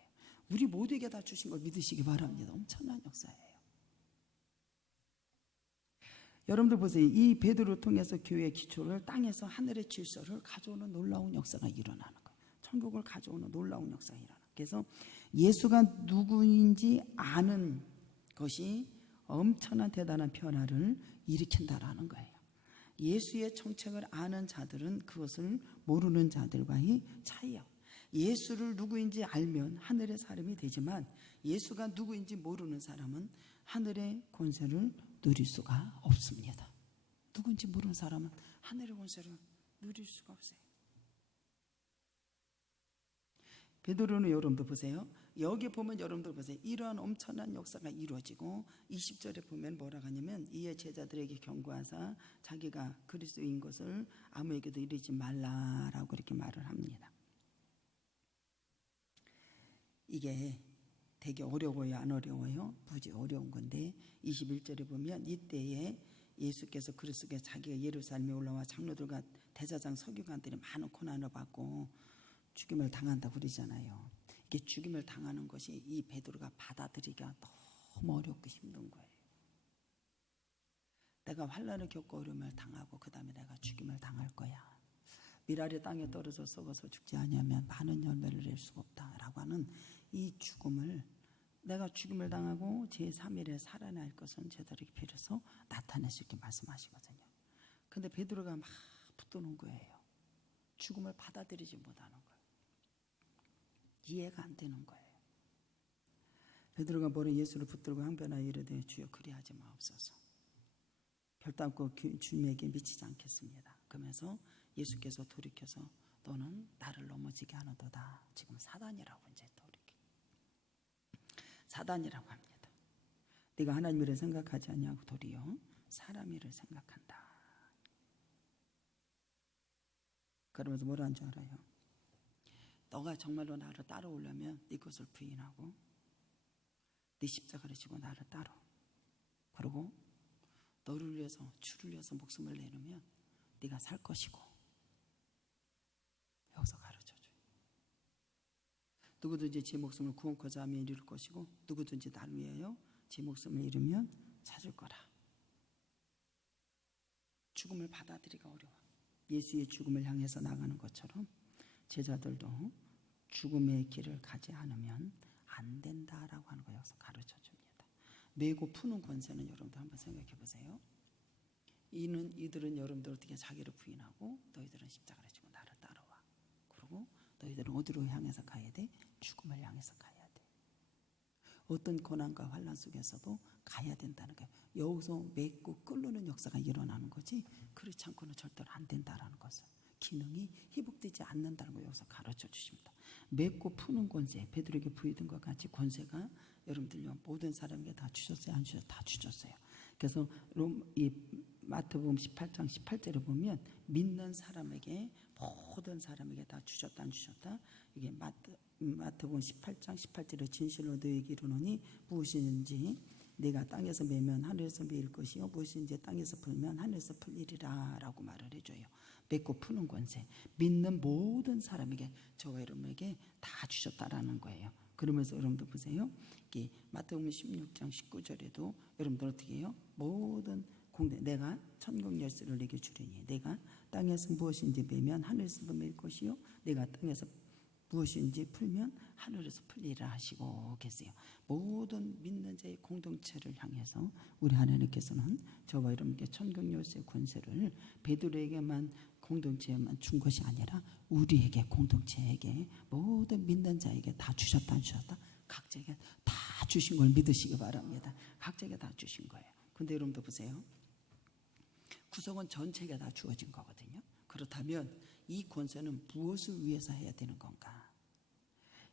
우리 모두에게 다 주신 걸 믿으시기 바랍니다. 엄청난 역사예요. 여러분들 보세요. 이 베드로를 통해서 교회의 기초를, 땅에서 하늘의 질서를 가져오는 놀라운 역사가 일어나는 거예요. 천국을 가져오는 놀라운 역사가 일어나는 거예요. 그래서 예수가 누구인지 아는 것이 엄청난 대단한 변화를 일으킨다라는 거예요. 예수의 정책을 아는 자들은 그것을 모르는 자들과의 차이요. 예수를 누구인지 알면 하늘의 사람이 되지만, 예수가 누구인지 모르는 사람은 하늘의 권세를 누릴 수가 없습니다. 누구인지 모르는 사람은 하늘의 권세를 누릴 수가 없어요. 베드로는 여러분들 보세요. 여기 보면 여러분들 보세요. 이러한 엄청난 역사가 이루어지고 20절에 보면 뭐라고 하냐면, 이에 제자들에게 경고하사 자기가 그리스도인 것을 아무에게도 이르지 말라라고 이렇게 말을 합니다. 이게 되게 어려워요, 안 어려워요? 무지 어려운 건데, 21절에 보면 이때에 예수께서 그리스도께 자기가 예루살렘에 올라와 장로들과 대제사장 서기관들이 많은 고난을 받고 죽임을 당한다고 그러잖아요. 이게 죽임을 당하는 것이 이 베드로가 받아들이기가 너무 어렵고 힘든 거예요. 내가 환난을 겪고 어려움을 당하고 그 다음에 내가 죽임을 당할 거야. 미랄이 땅에 떨어져 썩어서 죽지 않으면 많은 열매를 낼 수가 없다라고 하는 이 죽음을, 내가 죽임을 당하고 제3일에 살아날 것은 제자들에게 비로소 나타낼 수 있게 말씀하시거든요. 근데 베드로가 막 붙드는 거예요. 죽음을 받아들이지 못하는 거예요. 이해가 안 되는 거예요. 베드로가 뭐래? 예수를 붙들고 항변하여 이르되 주여 그리하지 마옵소서. 결단코 주님에게 미치지 않겠습니다. 그러면서 예수께서 돌이켜서 너는 나를 넘어지게 하는도다. 지금 사단이라고 이제 돌이켜. 사단이라고 합니다. 네가 하나님 일을 생각하지 아니하고 도리어 사람 일을 생각한다. 그러면서 뭐라는 줄 알아요? 너가 정말로 나를 따라오려면 네 것을 부인하고 네 십자가를 지고 나를 따라. 그리고 너를 위해서, 주를 위해서 목숨을 내놓으면 네가 살 것이고. 여기서 가르쳐줘요. 누구든지 제 목숨을 구원코자 하면 이룰 것이고, 누구든지 나를 위하여 제 목숨을 잃으면 찾을 거라. 죽음을 받아들이기가 어려워. 예수의 죽음을 향해서 나가는 것처럼 제자들도 죽음의 길을 가지 않으면 안 된다라고 하는 거 여기서 가르쳐 줍니다. 매고 푸는 권세는 여러분들 한번 생각해 보세요. 이들은 여러분들 어떻게 자기를 부인하고 너희들은 십자가를 지고 나를 따라와. 그리고 너희들은 어디로 향해서 가야 돼? 죽음을 향해서 가야 돼. 어떤 고난과 환난 속에서도 가야 된다는 거예요. 여기서 맺고 끌르는 역사가 일어나는 거지, 그렇지 않고는 절대로 안 된다라는 것을, 기능이 회복되지 않는다는 걸 여기서 가르쳐 주십니다. 맺고 푸는 권세, 베드로에게 부여된 것 같이 권세가 여러분들요 모든 사람에게 다 주셨어요? 안 주셨어요? 다 주셨어요. 그래서 이 마태복음 18장 18절에 보면 믿는 사람에게 모든 사람에게 다 주셨다 안 주셨다. 이게 마태복음 18장 18절에 진실로 너에게 이르노니 무엇이든지 내가 땅에서 매면 하늘에서 매일 것이요 무엇인지 땅에서 풀면 하늘에서 풀리리라 라고 말을 해줘요. 맺고 푸는 권세, 믿는 모든 사람에게 저와 여러분에게 다 주셨다라는 거예요. 그러면서 여러분들 보세요. 이게 마태복음 16장 19절에도 여러분들 어떻게 해요? 모든 공대 내가 천국 열쇠를 내게 주리니 내가 땅에서 무엇인지 매면 하늘에서도 맬 것이요 내가 땅에서 무엇인지 풀면 하늘에서 풀리라 하시고 계세요. 모든 믿는 자의 공동체를 향해서 우리 하나님께서는 저와 여러분께 천국 열쇠 권세를 베드로에게만 공동체에만 준 것이 아니라 우리에게 공동체에게 모든 믿는 자에게 다 주셨다 안 주셨다? 각자에게 다 주신 걸 믿으시기 바랍니다. 각자에게 다 주신 거예요. 근데 여러분도 보세요. 구성원 전체가 다 주어진 거거든요. 그렇다면 이 권세는 무엇을 위해서 해야 되는 건가?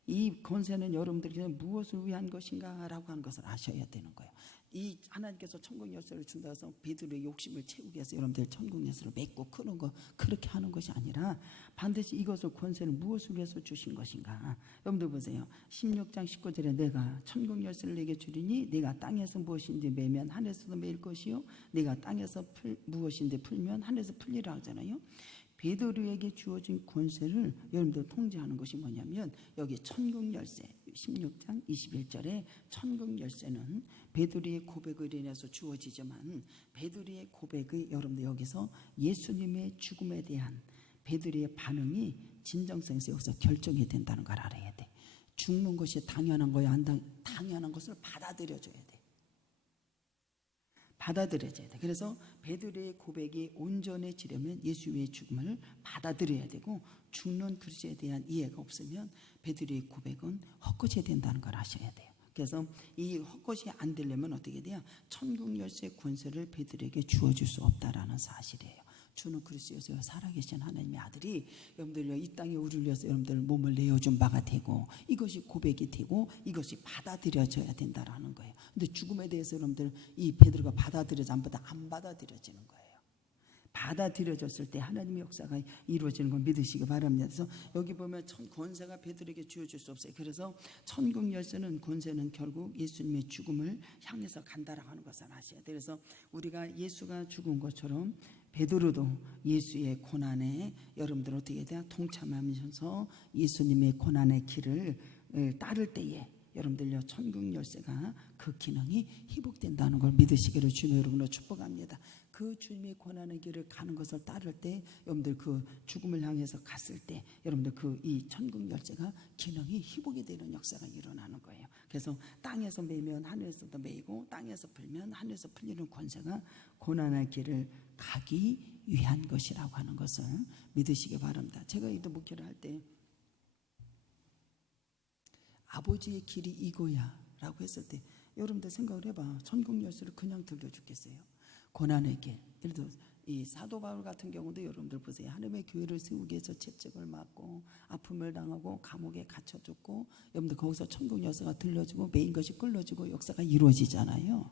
이 권세는 여러분들에게 무엇을 위한 것인가 라고 하는 것을 아셔야 되는 거예요. 이 하나님께서 천국 열쇠를 준다고 해서 베드로의 욕심을 채우기 위해서 여러분들 천국 열쇠를 맺고 크는 거 그렇게 하는 것이 아니라 반드시 이것을 권세를 무엇을 위해서 주신 것인가. 여러분들 보세요. 16장 19절에 내가 천국 열쇠를 내게 주리니 내가 땅에서 무엇인지 매면 하늘에서도 매일 것이요 내가 땅에서 무엇인지 풀면 하늘에서 풀리라 하잖아요. 베드로에게 주어진 권세를 여러분들 통제하는 것이 뭐냐면 여기 천국 열쇠 16장 21절에 천국 열쇠는 베드로의 고백을 인해서 주어지지만 베드로의 고백이 여러분들 여기서 예수님의 죽음에 대한 베드로의 반응이 진정성에서 여기서 결정이 된다는 걸 알아야 돼. 죽는 것이 당연한 거야 안 당연한 것을 받아들여줘야 돼. 받아들여져야 돼. 그래서 베드로의 고백이 온전해지려면 예수님의 죽음을 받아들여야 되고 죽는 그리스도에 대한 이해가 없으면 베드로의 고백은 헛것이 된다는 걸 아셔야 돼요. 그래서 이 헛것이 안 되려면 어떻게 돼요? 천국 열쇠 권세를 베드로에게 주어줄 수 없다라는 사실이에요. 주는 그리스도여서 살아계신 하나님의 아들이 여러분들 이 땅에 우리를 위해서 여러분들 몸을 내어준 바가 되고 이것이 고백이 되고 이것이 받아들여져야 된다라는 거예요. 근데 죽음에 대해서 여러분들 이 베드로가 받아들여져 안 받아들여지는 거예요. 받아들여졌을 때 하나님의 역사가 이루어지는 걸 믿으시기 바랍니다. 그래서 여기 보면 권세가 베드로에게 주어질 수 없어요. 그래서 천국 열쇠는 권세는 결국 예수님의 죽음을 향해서 간다라고 하는 것을 아셔야 돼요. 그래서 우리가 예수가 죽은 것처럼 베드로도 예수의 고난에 여러분들 어떻게 돼야 동참하면서 예수님의 고난의 길을 따를 때에 여러분들요 천국 열쇠가 그 기능이 회복된다는 걸 믿으시기를 주님 여러분으로 축복합니다. 그 주님의 고난의 길을 가는 것을 따를 때 여러분들 그 죽음을 향해서 갔을 때 여러분들 그 이 천국 열쇠가 기능이 회복이 되는 역사가 일어나는 거예요. 그래서 땅에서 매면 하늘에서도 매이고 땅에서 풀면 하늘에서 풀리는 권세가 고난의 길을 가기 위한 것이라고 하는 것을 믿으시기 바랍니다. 제가 이도 목회를 할 때 아버지의 길이 이거야 라고 했을 때 여러분들 생각을 해봐. 천국 열쇠를 그냥 들려주겠어요? 고난의 길. 예를 들어 이 사도 바울 같은 경우도 여러분들 보세요. 하나님의 교회를 세우기 위해서 채찍을 맞고 아픔을 당하고 감옥에 갇혀졌고 여러분들 거기서 천국 열쇠가 들려주고 메인 것이 끌려지고 역사가 이루어지잖아요.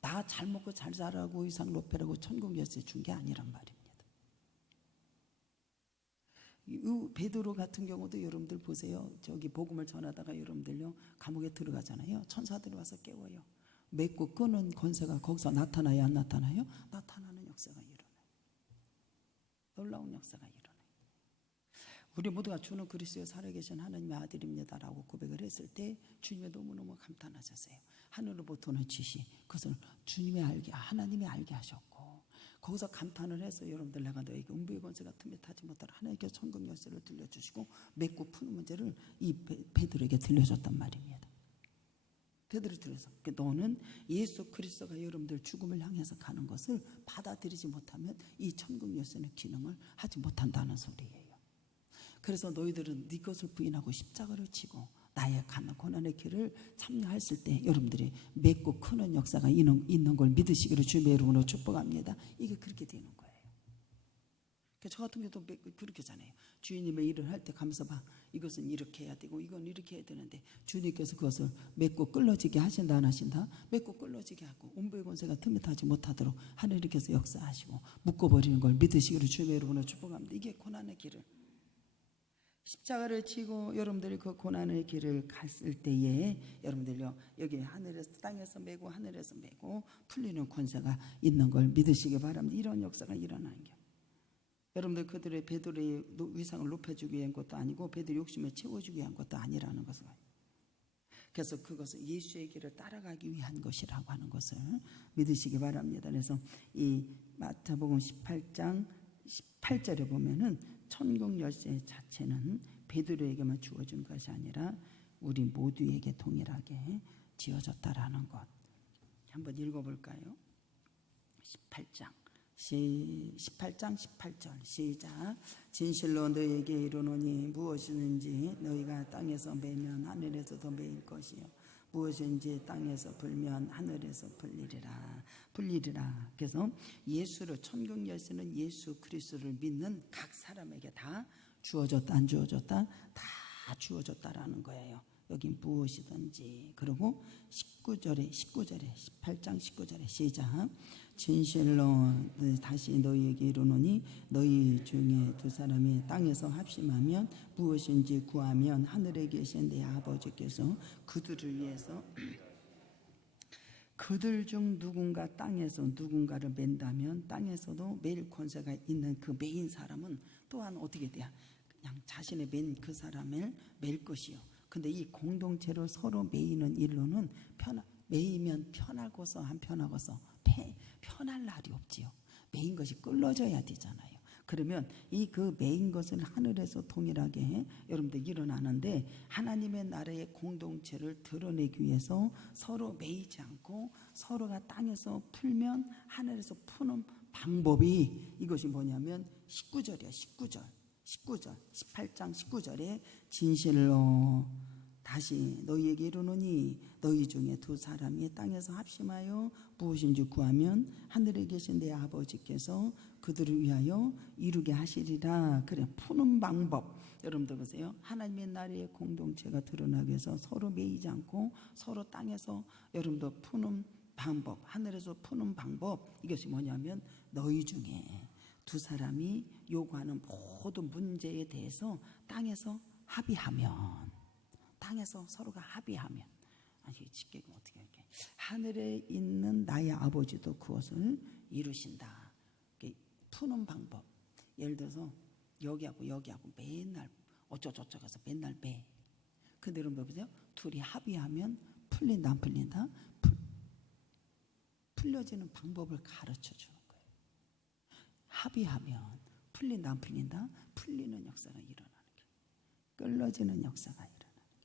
나 잘 먹고 잘 살라고 이상 높여라고 천국 열쇠 준 게 아니란 말입니다. 이 베드로 같은 경우도 여러분들 보세요. 저기 복음을 전하다가 여러분들요 감옥에 들어가잖아요. 천사들이 와서 깨워요. 맺고 끄는 권세가 거기서 나타나요 안 나타나요? 나타나는 역사가 일어나요. 놀라운 역사가 일어나요. 우리 모두가 주는 그리스도에 살아계신 하나님의 아들입니다라고 고백을 했을 때 주님이 너무너무 감탄하셨어요. 하늘로부터는 지시 그것을 하나님이 알게 하셨고 거기서 감탄을 해서 여러분들 내가 너에게 음부의 권세 같은 데 타지 못하라 하나님께 천국 열쇠를 들려주시고 맺고 푸는 문제를 이 베드로에게 들려줬단 말입니다. 베드로 들려서 너는 예수 그리스도가 여러분들 죽음을 향해서 가는 것을 받아들이지 못하면 이 천국 열쇠는 기능을 하지 못한다는 소리예요. 그래서 너희들은 네 것을 부인하고 십자가를 지고 나의 가는 고난의 길을 참여했을 때 여러분들이 맺고 크는 역사가 있는 걸 믿으시기를 주님의 이름으로 축복합니다. 이게 그렇게 되는 거예요. 저 같은 경우도 그렇게잖아요. 주인님의 일을 할 때 가면서 봐. 이것은 이렇게 해야 되고 이건 이렇게 해야 되는데 주님께서 그것을 맺고 끌어지게 하신다 안 하신다? 맺고 끌어지게 하고 온부의 권세가 틈이 타지 못하도록 하나님께서 역사하시고 묶어버리는 걸 믿으시기를 주님의 이름으로 축복합니다. 이게 고난의 길을 십자가를 지고 여러분들이 그 고난의 길을 갔을 때에 여러분들요 여기 하늘에서 땅에서 메고 하늘에서 메고 풀리는 권세가 있는 걸 믿으시기 바랍니다. 이런 역사가 일어나는 게 여러분들 그들의 베드로의 위상을 높여주기 위한 것도 아니고 베드로 욕심에 채워주기 위한 것도 아니라는 것을 그래서 그것은 예수의 길을 따라가기 위한 것이라고 하는 것을 믿으시기 바랍니다. 그래서 이 마태복음 18장 18절에 보면은 천국 열쇠 자체는 베드로에게만 주어진 것이 아니라 우리 모두에게 동일하게 지어졌다라는 것. 한번 읽어볼까요? 18장 18절 시작. 진실로 너희에게 이르노니 무엇이든지 너희가 땅에서 매면 하늘에서도 매일 것이요 무엇인지 땅에서 불면 하늘에서 풀리리라. 그래서 예수를 천국 열쇠는 예수 그리스도를 믿는 각 사람에게 다 주어졌다 안 주어졌다? 다 주어졌다라는 거예요. 여기 무엇이든지. 그리고 18장 19절에 시작. 진실로 다시 너희에게 이르노니 너희 중에 두 사람이 땅에서 합심하면 무엇인지 구하면 하늘에 계신 내 아버지께서 그들을 위해서 그들 중 누군가 땅에서 누군가를 맨다면 땅에서도 매일 권세가 있는 그 매인 사람은 또한 어떻게 돼야 그냥 자신의 맨 그 사람을 맬 것이요. 근데 이 공동체로 서로 매이는 일로는 매이면 편하고서 안 편하고서 편할 날이 없지요. 매인 것이 끌어져야 되잖아요. 그러면 이 그 매인 것을 하늘에서 동일하게 여러분들 일어나는데 하나님의 나라의 공동체를 드러내기 위해서 서로 매이지 않고 서로가 땅에서 풀면 하늘에서 푸는 방법이 이것이 뭐냐면 19절이야. 18장 19절에 진실로 다시 너희에게 이르노니 너희 중에 두 사람이 땅에서 합심하여 무엇인지 구하면 하늘에 계신 내 아버지께서 그들을 위하여 이루게 하시리라. 그래 푸는 방법 여러분들 보세요. 하나님의 나라의 공동체가 드러나기 위해서 서로 매이지 않고 서로 땅에서 여러분들 푸는 방법 하늘에서 푸는 방법 이것이 뭐냐면 너희 중에 두 사람이 요구하는 모든 문제에 대해서 땅에서 서로가 합의하면 아니 쉽게 어떻게 할게 하늘에 있는 나의 아버지도 그것을 이루신다. 푸는 방법 예를 들어서 여기하고 맨날 어쩌고저쩌고 맨날 매. 근데 여러분 보세요. 둘이 합의하면 풀린다 안 풀린다? 풀려지는 방법을 가르쳐 주는 거예요. 합의하면 풀린다 안 풀린다? 풀리는 역사가 일어나는 게 끌어지는 역사가 일어나는 게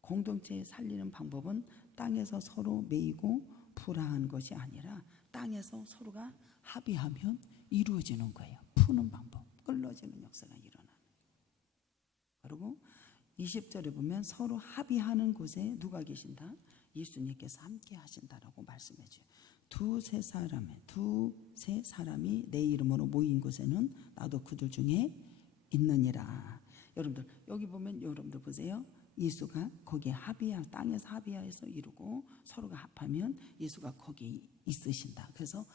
공동체에 살리는 방법은 땅에서 서로 매이고 불화한 것이 아니라 땅에서 서로가 합의하면 이루어지는 거예요. 푸는 방법, 끌어지는 역사가 일어나는 거예요. 그리고 20절에 보면 서로 합의하는 곳에 누가 계신다? 예수님께서 함께 하신다라고 말씀해 줘요. 두세 사람이 내 이름으로 모인 곳에는 나도 그들 중에 있느니라. 여러분들 여기 보면 여러분들 보세요. 예수가 거기에 땅에서 합의해서 이루고 서로가 합하면 예수가 거기에 있으신다. 그래서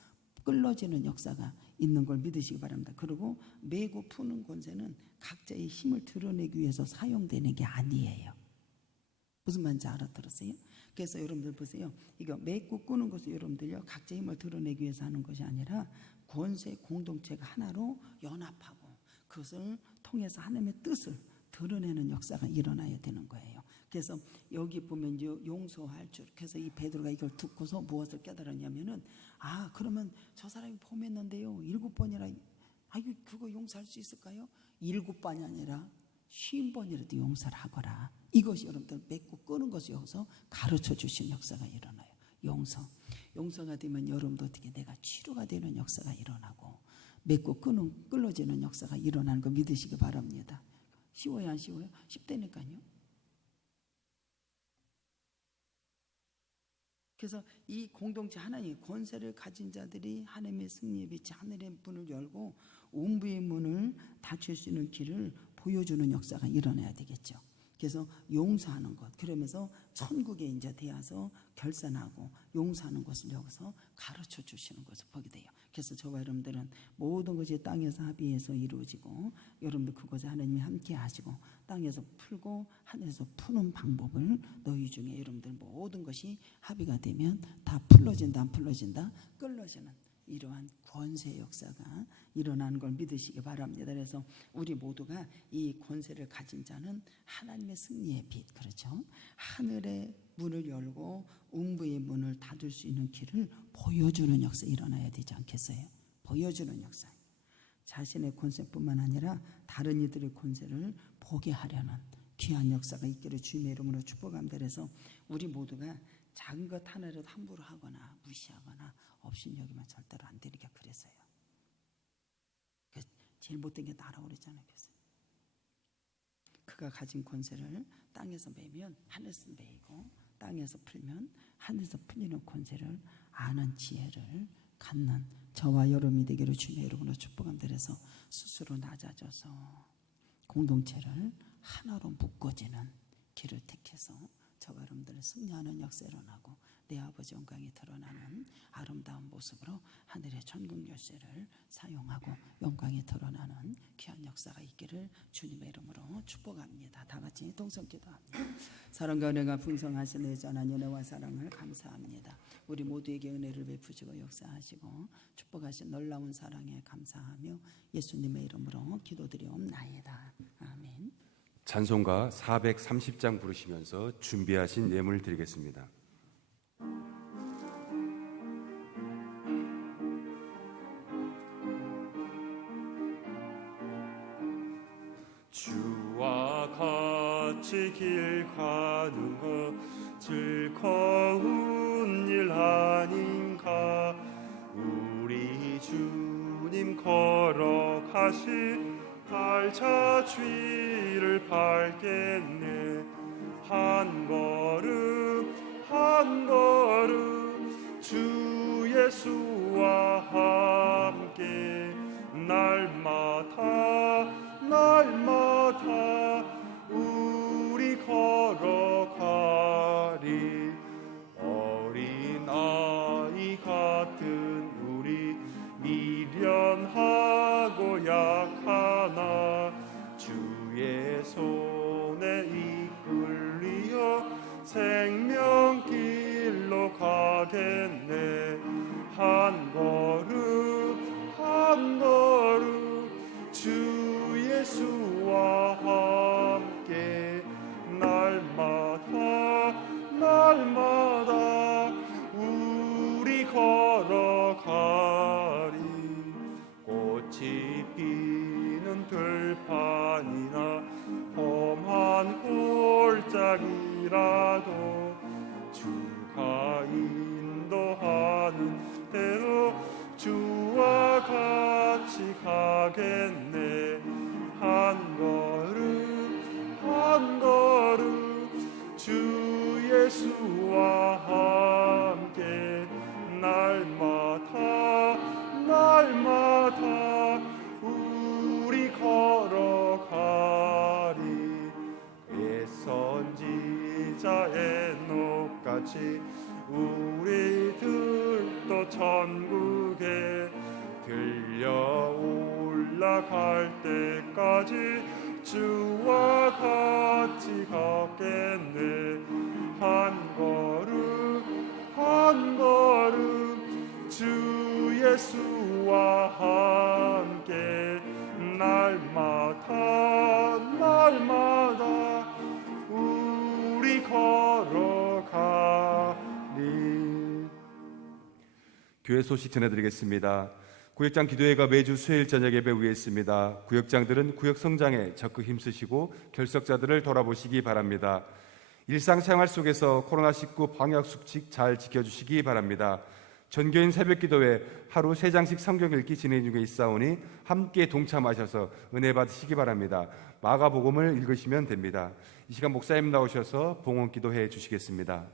끌어지는 역사가 있는 걸 믿으시기 바랍니다. 그리고 매고 푸는 권세는 각자의 힘을 드러내기 위해서 사용되는 게 아니에요. 무슨 말인지 알아들었어요? 그래서 여러분들 보세요. 이거 맺고 꾸는 것은 여러분들요 각자의 힘을 드러내기 위해서 하는 것이 아니라 권세 공동체가 하나로 연합하고 그것을 통해서 하나님의 뜻을 드러내는 역사가 일어나야 되는 거예요. 그래서 여기 보면 용서할 줄. 그래서 이 베드로가 이걸 듣고서 무엇을 깨달았냐면은 그러면 저 사람이 범했는데요 7번이라 그거 용서할 수 있을까요? 7번이 아니라 50번이라도 용서를 하거라. 이것이 여러분들 맺고 끄는 것이 여기서 가르쳐 주신 역사가 일어나요. 용서가 되면 여러분도 어떻게 내가 치료가 되는 역사가 일어나고 맺고 끌어지는 역사가 일어나는 거 믿으시기 바랍니다. 쉬워요 안 쉬워요? 쉽다니까요. 그래서 이 공동체 하나님의 권세를 가진 자들이 하나님의 승리의 빛이 하늘의 문을 열고 음부의 문을 닫힐 수 있는 길을 보여주는 역사가 일어나야 되겠죠. 그래서 용서하는 것, 그러면서 천국에 이제 되어서 결산하고 용서하는 것을 여기서 가르쳐 주시는 것을 보게 돼요. 그래서 저와 여러분들은 모든 것이 땅에서 합의해서 이루어지고, 여러분들 그것에 하나님이 함께 하시고 땅에서 풀고 하늘에서 푸는 방법을 너희 중에 여러분들 모든 것이 합의가 되면 다 풀러진다 안 풀러진다 끌러지는 이러한 권세 역사가 일어나는 걸 믿으시기 바랍니다. 그래서 우리 모두가 이 권세를 가진 자는 하나님의 승리의 빛, 그렇죠? 하늘의 문을 열고 음부의 문을 닫을 수 있는 길을 보여주는 역사 일어나야 되지 않겠어요? 보여주는 역사. 자신의 권세뿐만 아니라 다른 이들의 권세를 보게 하려는 귀한 역사가 있기를 주님의 이름으로 축복합니다. 그래서 우리 모두가 작은 것 하나라도 함부로 하거나 무시하거나 업신여기면 절대로 안 되니까 그랬어요. 제일 못된 게 나라고 그랬잖아요. 그래서 그가 가진 권세를 땅에서 매면 하늘에서 매이고 땅에서 풀면 하늘에서 풀리는 권세를 아는 지혜를 갖는 저와 여러분이 되기를 주님의 이름으로 축복합니다. 그래서 스스로 낮아져서 공동체를 하나로 묶어지는 길을 택해서 저와 여러분들을 승리하는 역사 일어나고 내 아버지 영광이 드러나는 아름다운 모습으로 하늘의 천국 열쇠를 사용하고 영광이 드러나는 귀한 역사가 있기를 주님의 이름으로 축복합니다. 다 같이 동성 기도합니다. 사랑과 은혜가 풍성하신 내전한 은혜와 사랑을 감사합니다. 우리 모두에게 은혜를 베푸시고 역사하시고 축복하신 놀라운 사랑에 감사하며 예수님의 이름으로 기도드리옵나이다. 아멘. 찬송가 430장 부르시면서 준비하신 예물 드리겠습니다. 주와 같이 길 가는 것 즐거운 일 아닌가. 우리 주님 걸어가신 발자 뒤를 밟겠네. 한 걸음 한 걸음 주 예수와 함께 날마다 우리 걸어가리. 어린아이 같은 우리 미련하고 약하나 주의 손에 이끌리어 생명길로 가겠네. 한 걸음 한 걸음 주 예수와 함께 날마다 우리 걸어가리. 꽃이 피는 들판이나 험한 골짜기라도 주가 인도하는 대로 주와 같이 가겠네. 한 걸음 한 걸음 주 예수와 함께 날마다 우리 걸어가리. 옛 선지자 에녹같이 우리들도 천국에 들려 올라갈 때까지 주와 같이 걷겠네. 한 걸음 한 걸음 주 예수와 함께 날마다 우리 걸어가리. 교회 소식 전해드리겠습니다. 구역장 기도회가 매주 수요일 저녁 예배 위에 있습니다. 구역장들은 구역 성장에 적극 힘쓰시고 결석자들을 돌아보시기 바랍니다. 일상생활 속에서 코로나19 방역 수칙 잘 지켜주시기 바랍니다. 전교인 새벽기도회 하루 3장씩 성경 읽기 진행 중에 있사오니 함께 동참하셔서 은혜 받으시기 바랍니다. 마가복음을 읽으시면 됩니다. 이 시간 목사님 나오셔서 봉헌기도해 주시겠습니다.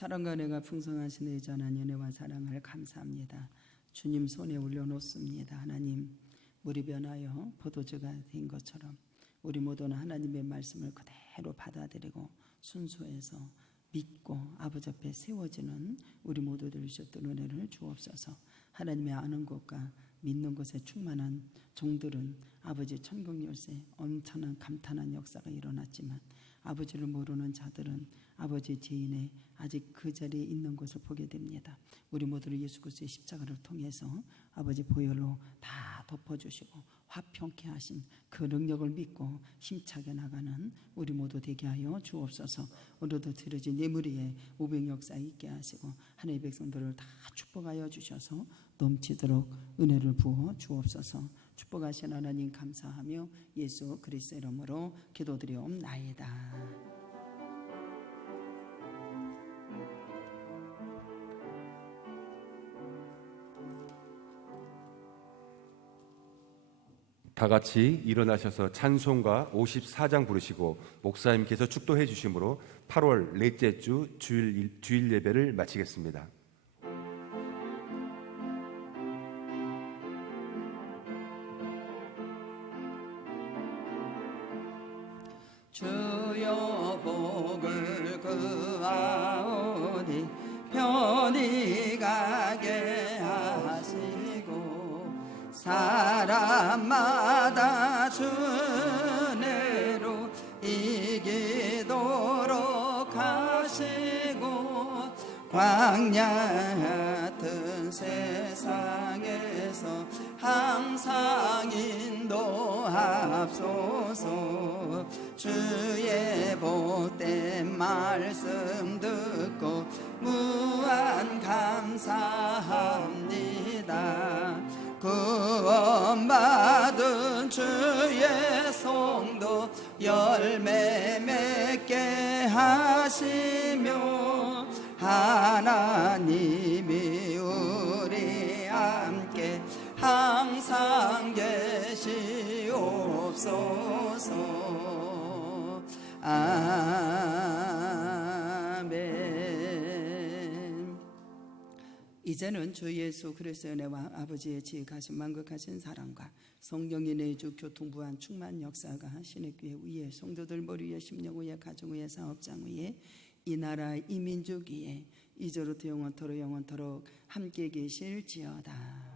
사랑과 은혜가 풍성하신 의전한 은혜와 사랑을 감사합니다. 주님 손에 올려놓습니다. 하나님, 물이 변하여 포도주가 된 것처럼 우리 모두는 하나님의 말씀을 그대로 받아들이고 순수해서 믿고 아버지 앞에 세워지는 우리 모두들 주셨던 은혜를 주옵소서. 하나님의 아는 것과 믿는 것에 충만한 종들은 아버지 천국 열쇠 엄청난 감탄한 역사가 일어났지만 아버지를 모르는 자들은 아버지 죄인의 아직 그 자리에 있는 것을 보게 됩니다. 우리 모두를 예수 그리스도의 십자가를 통해서 아버지 보혈로 다 덮어주시고 화평케 하신 그 능력을 믿고 힘차게 나가는 우리 모두 되게 하여 주옵소서. 오늘도 드려진 예물위에 오병 역사 있게 하시고 하나님의 백성들을 다 축복하여 주셔서 넘치도록 은혜를 부어 주옵소서. 축복하신 하나님 감사하며 예수 그리스도 이름으로 기도드리옵나이다. 다 같이 일어나셔서 찬송가 54장 부르시고 목사님께서 축도해 주심으로 8월 넷째 주 주일 예배를 마치겠습니다. 주여 복을 구하오니 편히 가게 하시고 사람마다 주내로 이기도록 하시고 광야 같은 세상에서 항상 인도하옵소서. 주의 복된 말씀 듣고 무한 감사합니다. 구원받은 주의 성도 열매 맺게 하시며 하나님이 우리 함께 항상 계시옵소서. 아멘. 이제는 주 예수 그리스도의 은혜와 아버지의 지혜하신 만극하신 사랑과 성령의 내주 교통부한 충만 역사가 신의 교회 위에 성도들 머리 위에 심령 위에 가정 위에 사업장 위에 이 나라 이 민족 위에 이제로부터 영원토록 함께 계실지어다.